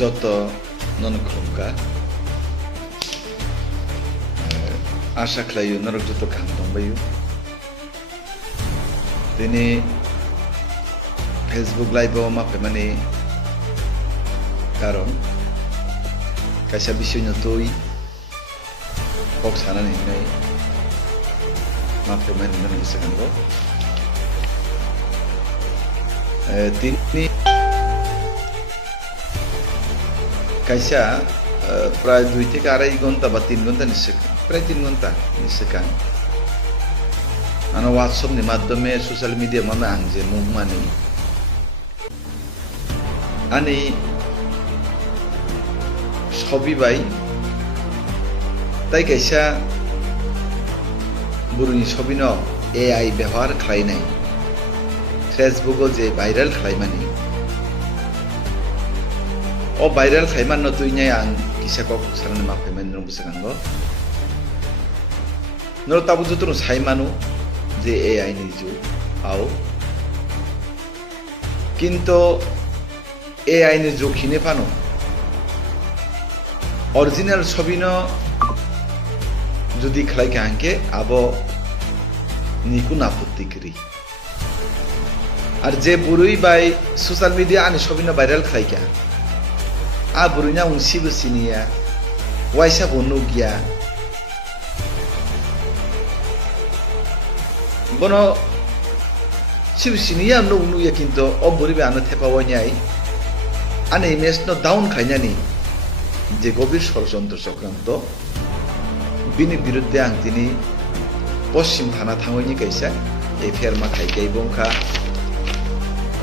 যত ননখুমকা আশা খালাयो নরক যত গাহাम दंबायो दिनै फेसबुक लाइभआव माखासे कारन kaisa bisayno tui kok sanani hinai makai mani nang bisakango tini kaisa প্রায় 2 থেকে 2.5 ঘন্টা বা 3 ঘন্টা নিশ্চয় প্রায় 3 ঘন্টা নিশ্চয় আনো হোয়াটসঅ্যাপ নি মাধ্যমে সোশ্যাল মিডিয়া মানে আংজে মুমানি আনি ছবি বাই তাই কাইসা বুরুনি ছবি ন এআই ব্যবহার খালাইনাই ফেসবুকও যে ভাইরাল খালাইমানি ও ভাইরাল খাইমান ন তুইনাই আং কিসাকক সারানি মাফাইমান নং বুসাকাঙ্গ নর তাবু যতন সাইমানু যে এআই নি যুগ আও কিন্তু এআই নি যুগ হিনে পানো অরিজিনাল ছবি ন যদি খালাই কাঙ্কে আবো নিকুন আপত্তি করি আর যে বুড়ুই বাই সোশ্যাল মিডিয়া আনি ছবি ন ভাইরাল খালাই কা a burunya ungsi besinia waisa bonugia bono sibisinia no unu ya kinto o buribe ano thepa wanyai ane image no down khainani je gobir ষড়যন্ত্র চক্রান্ত bini biruddhe ang tini পশ্চিম থানা থাঙ্গইনি kaisa FIR মা খাইকাই বংখা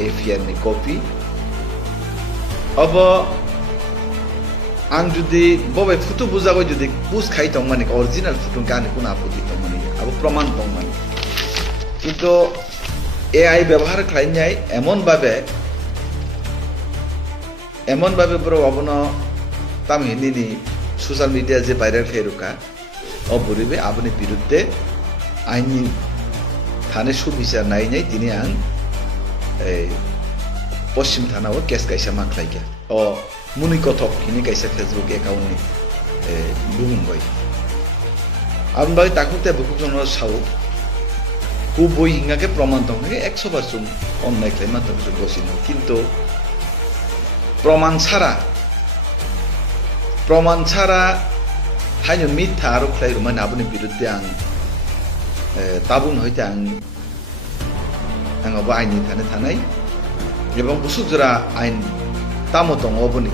FIR ni copy abo आं जुदि बबे फुटु बुजागो जुदि पुस खाइ दं माने अरिजिनल फुटु गाने कोन आपत्ति दं माने अब प्रमाण दं माने किन्तु एआई व्यवहार खालायनाय एमन भाबे ब्रो अबनो तामहिनी सोशल मिडिया जे भाइराल खायरुका अ बुरिबे आबनि बिरुद्धे आइनि थाने सुबिचार नायनाय दिनै आं पश्चिम थानाव केस कायसा माख्लायगा अ मुनि कथक हिनि kaisa फेसबुक एकाउन्ट नि बुंबाय आमबाय ताकुते बुकुजन साउ कु बय हिंगाके प्रमाण दं 100% অন্যায় খাই মাত্র বসিন কিন্তু প্রমাণ ছাড়া হাইনো মিথ্যা আরোপ খাই মানে আপনি বিরুদ্ধে আং তাবুন হইতে আং আংবা আইনি থানাই এবং বুসুজরা আইন tamo tong oboni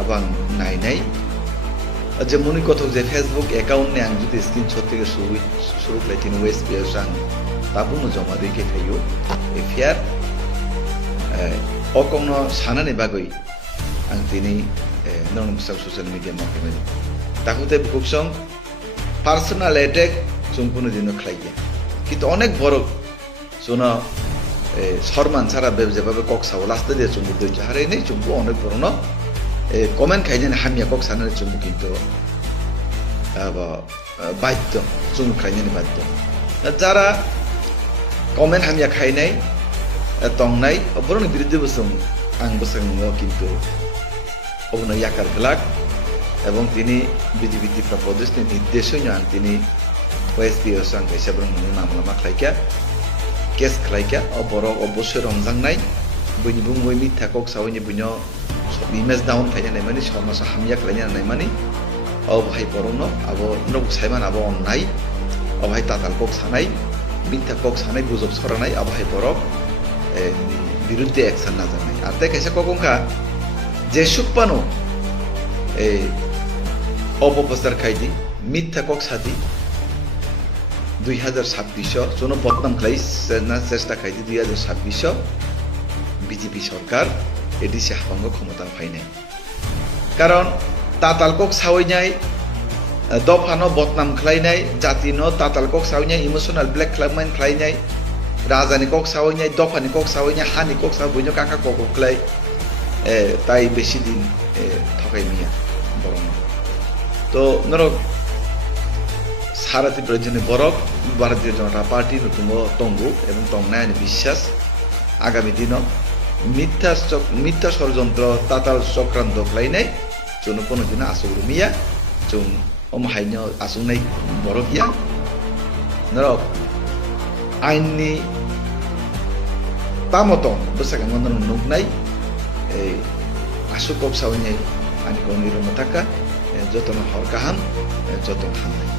abang nainai je muni kothok je Facebook account ne ang jodi screenshot theke shuru kai tin west biasang tabuno joma deke thayo efiar okongno sanani bagoi ang tini non social media makhemani takute buksong personal attack সম্পূর্ণ দিন খাইয়া কিন্তু অনেক বড় শোনা সরমান ছাড়া যেভাবে cock Sao লাস্টে দিয়ে চুম্বু দুই হারে নেই চুম্বু অনেক বড় না কমেন্ট খাইছেন হামিয়া কক সানার চুম্বু কিন্তু বাধ্য চুম্বু খাইছেন বাধ্য যারা কমেন্ট হামিয়া খাইনাই তংনাই বরং বিরুদ্ধে বসুন আং বসে কিন্তু অবন ইয়াকার গলাক এবং তিনি বিজেপি প্রদেশ নির্দেশই আং তিনি ওএসপিও সাং কাইসা বরং মামলা মাখলাইকা কেস খালাইকা বরক অবশ্যই রমজাংনাই বইনি বুংবই মিথ্যা কক সাউনি বুইনো ইমেজ ডাউন খাইনাই মানি সমাজ হামিয়া খাইনাই মানি ভাই বরং আবো নক সাইমান আবো অন্যায় ভাই তাতাল কক সানাই মিথ্যা কক সানাই গুজব ছড়ানাই ভাই বরক বিরুদ্ধে অ্যাকশন না জানাই আর তাই কাইসা ককংকা যে সুপানো অপপ্রচার খাইদি মিথ্যা কক সাদি 2026 জন্য বদনাম খাইনা চেষ্টা খাইদি 2026 বিজেপি সরকার এডিসি হাবাঙ্গ ক্ষমতা পাইনাই কারণ তাতালকক সাওইনাই দফানো বদনাম খাইনাই জাতিনো তাতালকক সাওইনাই ইমোশনাল ব্ল্যাক খালাইমান খাইনাই রাজানি কক সাওইনাই দফানি কক সাওইনাই হানি কক সাও বইনো কাকা কক খাই তাই বেশি দিন ঠকাই মিয়া বরং তো নরক সারাতি প্রয়োজনে বরক ভারতীয় জনতা পার্টি নতুন তঙ্গু এবং তংনায় বিশ্বাস আগামী দিন मिथ्या षड्यन्त्र ताताल चक्रान्त खालायनाय जों कोनोदिनो आसुग रुमिया जों अमहायनो आसुंनाय बरगिया नरक आइननि तामतन बसागा मनन नुगनाय आसु कप सावनाय आनि गंनि रमताका जतन हर गाहाम जतन थामनाय